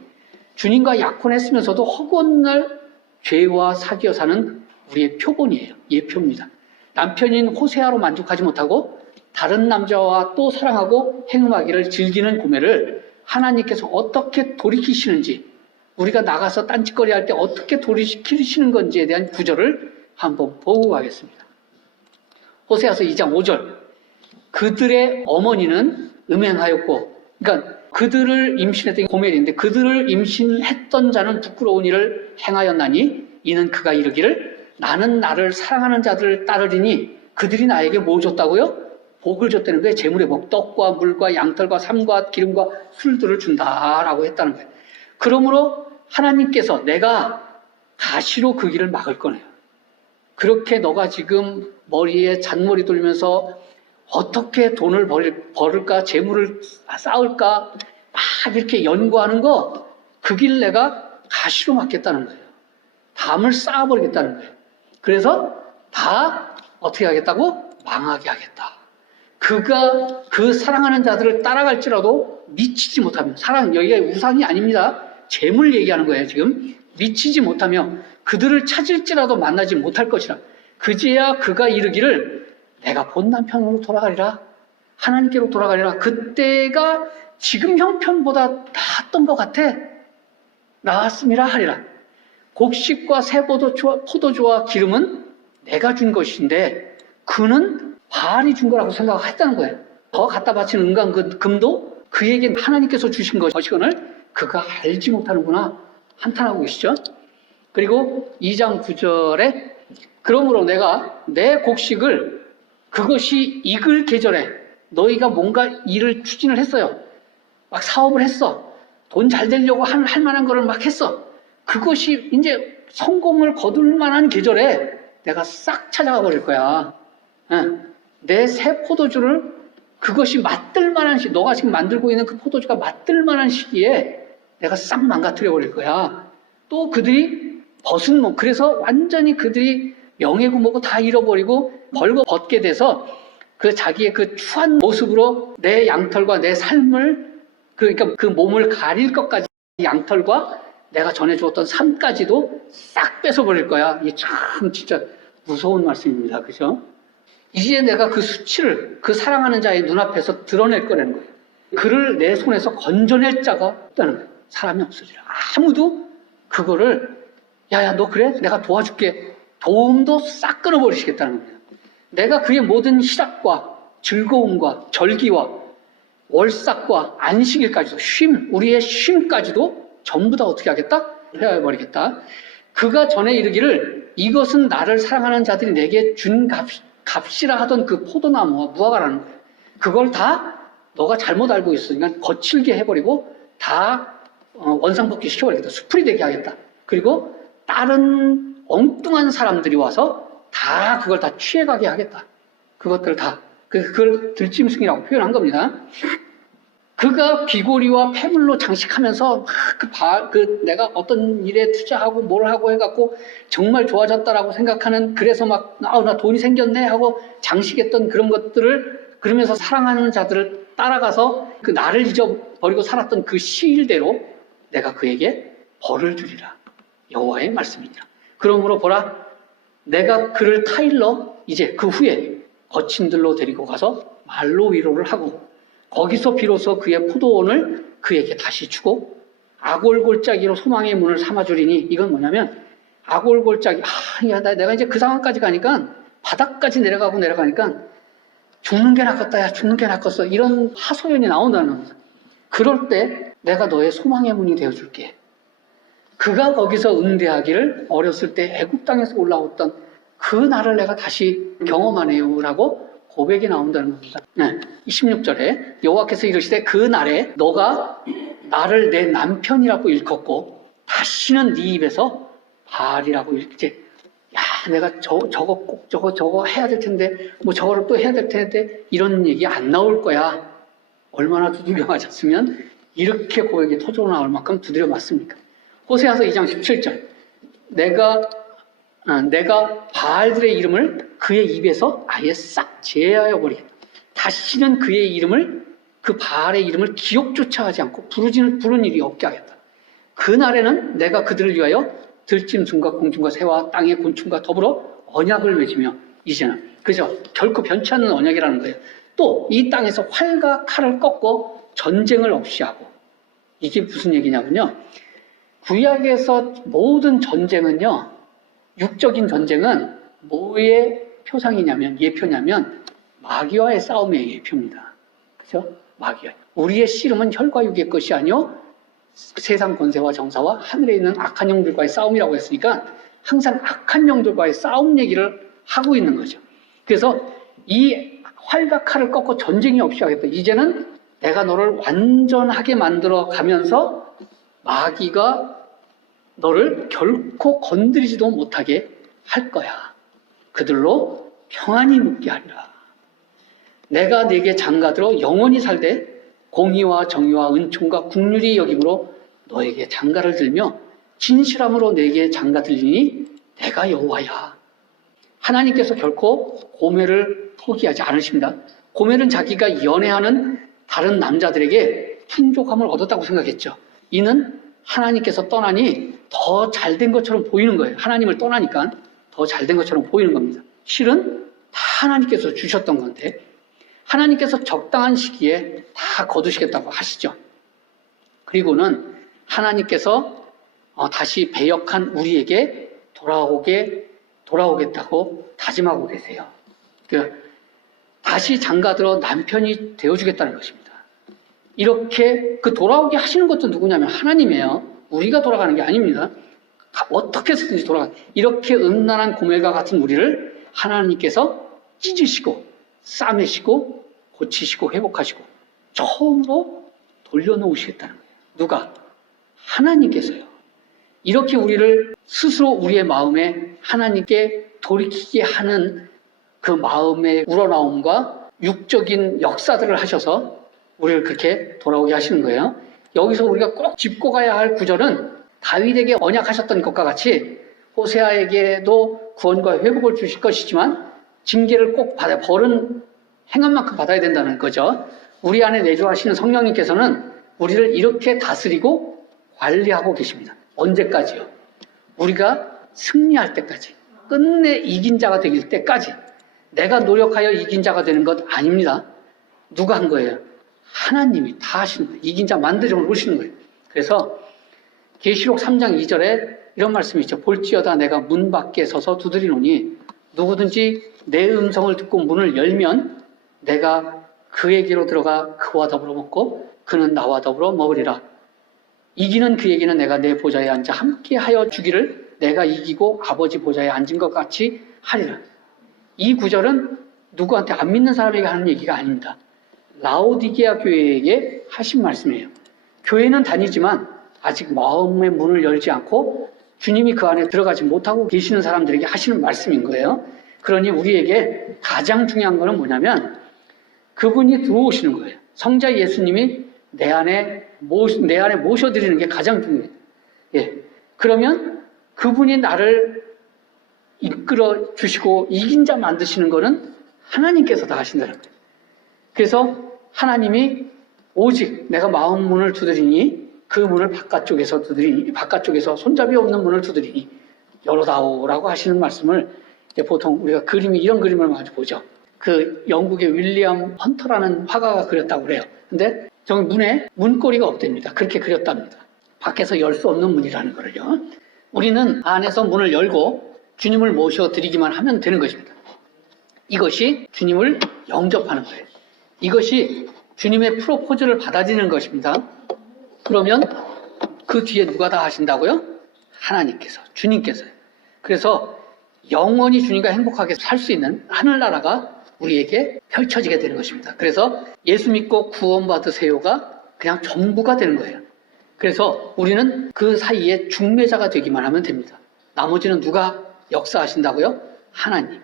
주님과 약혼했으면서도 허구한 날 죄와 사귀어 사는 우리의 표본이에요. 예표입니다. 남편인 호세아로 만족하지 못하고 다른 남자와 또 사랑하고 행음하기를 즐기는 고멜을 하나님께서 어떻게 돌이키시는지, 우리가 나가서 딴짓거리 할 때 어떻게 돌이키시는 건지에 대한 구절을 한번 보고 가겠습니다. 호세아서 2장 5절. 그들의 어머니는 음행하였고, 그러니까 그들을 임신했던 고멜인데, 그들을 임신했던 자는 부끄러운 일을 행하였나니 이는 그가 이르기를 나는 나를 사랑하는 자들을 따르리니 그들이 나에게 뭐 줬다고요? 복을 줬다는 거예요. 재물의 복, 떡과 물과 양털과 삶과 기름과 술들을 준다라고 했다는 거예요. 그러므로 하나님께서 내가 가시로 그 길을 막을 거네요. 그렇게 너가 지금 머리에 잔머리 돌면서 어떻게 돈을 벌을까, 재물을 쌓을까 막 이렇게 연구하는 거, 그 길 내가 가시로 막겠다는 거예요. 담을 쌓아버리겠다는 거예요. 그래서 다 어떻게 하겠다고? 망하게 하겠다. 그가 그 사랑하는 자들을 따라갈지라도 미치지 못하면, 사랑 여기가 우상이 아닙니다. 재물 얘기하는 거예요. 지금 미치지 못하며 그들을 찾을지라도 만나지 못할 것이라. 그제야 그가 이르기를 내가 본 남편으로 돌아가리라, 하나님께로 돌아가리라. 그때가 지금 형편보다 나았던 것 같아, 나았음이라 하리라. 곡식과 새 포도주와 기름은 내가 준 것인데 그는 바알이 준 거라고 생각했다는 거예요. 더 갖다 바친 은강금도 그에게 하나님께서 주신 것이거늘 그가 알지 못하는구나 한탄하고 계시죠. 그리고 2장 9절에 그러므로 내가 내 곡식을, 그것이 익을 계절에 너희가 뭔가 일을 추진을 했어요. 막 사업을 했어. 돈 잘 되려고 할 만한 거를 막 했어. 그것이 이제 성공을 거둘 만한 계절에 내가 싹 찾아가 버릴 거야. 내 새 포도주를, 그것이 맛들 만한 시기, 너가 지금 만들고 있는 그 포도주가 맛들 만한 시기에 내가 싹 망가뜨려 버릴 거야. 또 그들이 벗은 몸, 그래서 완전히 그들이 명예고 뭐고 다 잃어버리고 벌거벗게 돼서 그 자기의 그 추한 모습으로 내 양털과 내 삶을, 그러니까 그 몸을 가릴 것까지 양털과 내가 전해주었던 삶까지도 싹 뺏어버릴 거야. 이게 참 진짜 무서운 말씀입니다. 그죠? 이제 내가 그 수치를 그 사랑하는 자의 눈앞에서 드러낼 거라는 거예요. 그를 내 손에서 건져낼 자가 없다는 거예요. 사람이 없어지라. 아무도 그거를 야야 너 그래? 내가 도와줄게. 도움도 싹 끊어버리시겠다는 거예요. 내가 그의 모든 희락과 즐거움과 절기와 월삭과 안식일까지도, 쉼, 우리의 쉼까지도 전부 다 어떻게 하겠다? 헤아려버리겠다. 그가 전에 이르기를 이것은 나를 사랑하는 자들이 내게 준 값이라 하던 그 포도나무와 무화과라는 거예요. 그걸 다 너가 잘못 알고 있으니까 거칠게 해버리고 다 원상복귀 시켜버리겠다. 수풀이 되게 하겠다. 그리고 다른 엉뚱한 사람들이 와서 다 그걸 다 취해가게 하겠다. 그것들 다. 그걸 들짐승이라고 표현한 겁니다. 그가 귀고리와 폐물로 장식하면서 내가 어떤 일에 투자하고 뭘 하고 해갖고 정말 좋아졌다라고 생각하는, 그래서 막 나 돈이 생겼네 하고 장식했던 그런 것들을, 그러면서 사랑하는 자들을 따라가서 그 나를 잊어버리고 살았던 그 시일대로 내가 그에게 벌을 주리라. 여호와의 말씀이니라. 그러므로 보라, 내가 그를 타일러 이제 그 후에 거친 들로 데리고 가서 말로 위로를 하고 거기서 비로소 그의 포도원을 그에게 다시 주고 아골골짜기로 소망의 문을 삼아주리니, 이건 뭐냐면 아골골짜기, 내가 이제 그 상황까지 가니까 바닥까지 내려가니까 죽는 게 낫겠다, 야 죽는 게 낫겠어, 이런 하소연이 나온다는 거예요. 그럴 때 내가 너의 소망의 문이 되어줄게. 그가 거기서 응대하기를 어렸을 때 애굽 땅에서 올라왔던 그 날을 내가 다시 경험하네요라고 고백이 나온다는 겁니다. 네, 16절에 여호와께서 이르시되 그 날에 너가 나를 내 남편이라고 일컫고 다시는 네 입에서 바알이라고 일컫지. 야, 내가 저거 꼭 저거 해야 될 텐데 뭐 저거를 또 해야 될 텐데 이런 얘기 안 나올 거야. 얼마나 두드려 맞았으면 이렇게 고백이 터져 나올 만큼 두드려 맞습니까? 호세아서 2장 17절 내가 바알들의 이름을 그의 입에서 아예 싹 제하여 버리겠다. 다시는 그의 이름을 그 바알의 이름을 기억조차 하지 않고 부른 일이 없게 하겠다. 그날에는 내가 그들을 위하여 들짐승과 공중과 새와 땅의 곤충과 더불어 언약을 맺으며 이제는 그죠? 결코 변치 않는 언약이라는 거예요. 또 이 땅에서 활과 칼을 꺾고 전쟁을 없이 하고 이게 무슨 얘기냐면요. 구약에서 모든 전쟁은요. 육적인 전쟁은 뭐의 표상이냐면 예표냐면 마귀와의 싸움의 예표입니다. 그죠? 마귀와. 우리의 씨름은 혈과 육의 것이 아니요 세상 권세와 정사와 하늘에 있는 악한 영들과의 싸움이라고 했으니까 항상 악한 영들과의 싸움 얘기를 하고 있는 거죠. 그래서 이 활과 칼을 꺾고 전쟁이 없이 하겠다. 이제는 내가 너를 완전하게 만들어 가면서 마귀가 너를 결코 건드리지도 못하게 할 거야. 그들로 평안히 눕게 하리라. 내가 네게 장가들어 영원히 살되 공의와 정의와 은총과 국률이 여김으로 너에게 장가를 들며 진실함으로 네게 장가 들리니 내가 여호와야. 하나님께서 결코 고멜을 포기하지 않으십니다. 고멜은 자기가 연애하는 다른 남자들에게 풍족함을 얻었다고 생각했죠. 이는 하나님께서 떠나니 더 잘된 것처럼 보이는 거예요. 하나님을 떠나니까 더 잘된 것처럼 보이는 겁니다. 실은 다 하나님께서 주셨던 건데 하나님께서 적당한 시기에 다 거두시겠다고 하시죠. 그리고는 하나님께서 다시 배역한 우리에게 돌아오겠다고 다짐하고 계세요. 다시 장가들어 남편이 되어주겠다는 것입니다. 이렇게 그 돌아오게 하시는 것도 누구냐면 하나님이에요. 우리가 돌아가는 게 아닙니다. 어떻게 해서든지 이렇게 음란한 고멜과 같은 우리를 하나님께서 찢으시고 싸매시고 고치시고 회복하시고 처음으로 돌려놓으시겠다는 거예요. 누가? 하나님께서요. 이렇게 우리를 스스로 우리의 마음에 하나님께 돌이키게 하는 그 마음의 우러나옴과 육적인 역사들을 하셔서 우리를 그렇게 돌아오게 하시는 거예요. 여기서 우리가 꼭 짚고 가야 할 구절은 다윗에게 언약하셨던 것과 같이 호세아에게도 구원과 회복을 주실 것이지만 징계를 꼭 벌은 행한 만큼 받아야 된다는 거죠. 우리 안에 내주하시는 성령님께서는 우리를 이렇게 다스리고 관리하고 계십니다. 언제까지요? 우리가 승리할 때까지, 끝내 이긴 자가 되길 때까지. 내가 노력하여 이긴 자가 되는 것 아닙니다. 누가 한 거예요? 하나님이 다 하시는 거예요. 이긴 자 만들어 놓으시는 거예요. 그래서 계시록 3장 2절에 이런 말씀이 있죠. 볼지어다 내가 문 밖에 서서 두드리노니 누구든지 내 음성을 듣고 문을 열면 내가 그에게로 들어가 그와 더불어 먹고 그는 나와 더불어 먹으리라. 이기는 그에게는 내가 내 보좌에 앉아 함께 하여 주기를 내가 이기고 아버지 보좌에 앉은 것 같이 하리라. 이 구절은 누구한테 안 믿는 사람에게 하는 얘기가 아닙니다. 라오디게아 교회에게 하신 말씀이에요. 교회는 다니지만 아직 마음의 문을 열지 않고 주님이 그 안에 들어가지 못하고 계시는 사람들에게 하시는 말씀인 거예요. 그러니 우리에게 가장 중요한 거는 뭐냐면 그분이 들어오시는 거예요. 성자 예수님이 내 안에 모셔드리는 게 가장 중요해요. 예. 그러면 그분이 나를 이끌어 주시고 이긴 자 만드시는 거는 하나님께서 다 하신다는 거예요. 그래서 하나님이 오직 내가 마음 문을 두드리니 그 문을 바깥쪽에서 손잡이 없는 문을 두드리니 열어다오라고 하시는 말씀을 보통 우리가 이런 그림을 많이 보죠. 그 영국의 윌리엄 헌터라는 화가가 그렸다고 그래요. 근데 저기 문에 문고리가 없답니다. 그렇게 그렸답니다. 밖에서 열 수 없는 문이라는 거를요. 우리는 안에서 문을 열고 주님을 모셔드리기만 하면 되는 것입니다. 이것이 주님을 영접하는 거예요. 이것이 주님의 프로포즈를 받아들이는 것입니다. 그러면 그 뒤에 누가 다 하신다고요? 하나님께서, 주님께서요. 그래서 영원히 주님과 행복하게 살 수 있는 하늘나라가 우리에게 펼쳐지게 되는 것입니다. 그래서 예수 믿고 구원받으세요가 그냥 전부가 되는 거예요. 그래서 우리는 그 사이에 중매자가 되기만 하면 됩니다. 나머지는 누가 역사하신다고요? 하나님이.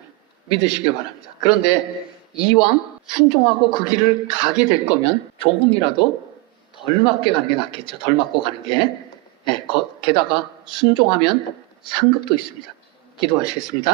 믿으시길 바랍니다. 그런데 이왕 순종하고 그 길을 가게 될 거면 조금이라도 덜 맞게 가는 게 낫겠죠. 덜 맞고 가는 게. 게다가 순종하면 상급도 있습니다. 기도하시겠습니다.